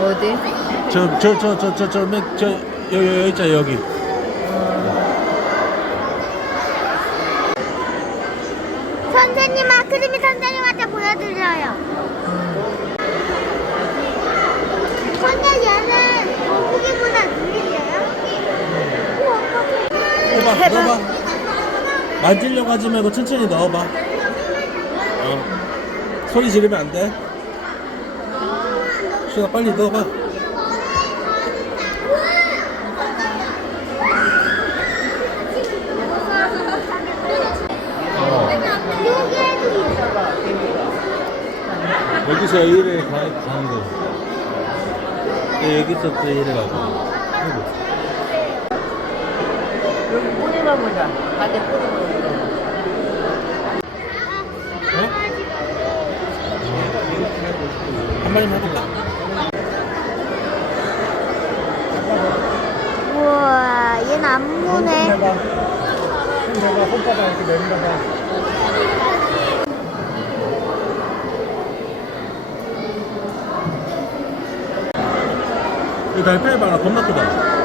어디? 저 저 저 저 저저맨저 여기 여기 있잖아 여기 선생님 아크림이 선생님한테 보여드려요. 근데 얘는 거북이보다 느린데요? 해봐 해봐. 넣어봐 만지려고 하지 말고 천천히 넣어봐 어 소리 지르면 안 돼 수아 빨리 넣어봐 있어. 여기서 이래 가, 가는 거 네, 여기서 또 이래 가고 여기 꼬리만 보자. 바닥 꼬리만 보자. 한 마리만 해볼까? 얘는 안 무네. 손대봐, 손바닥 이렇게 내밀어봐. 이 달팽이 봐라 겁나 크다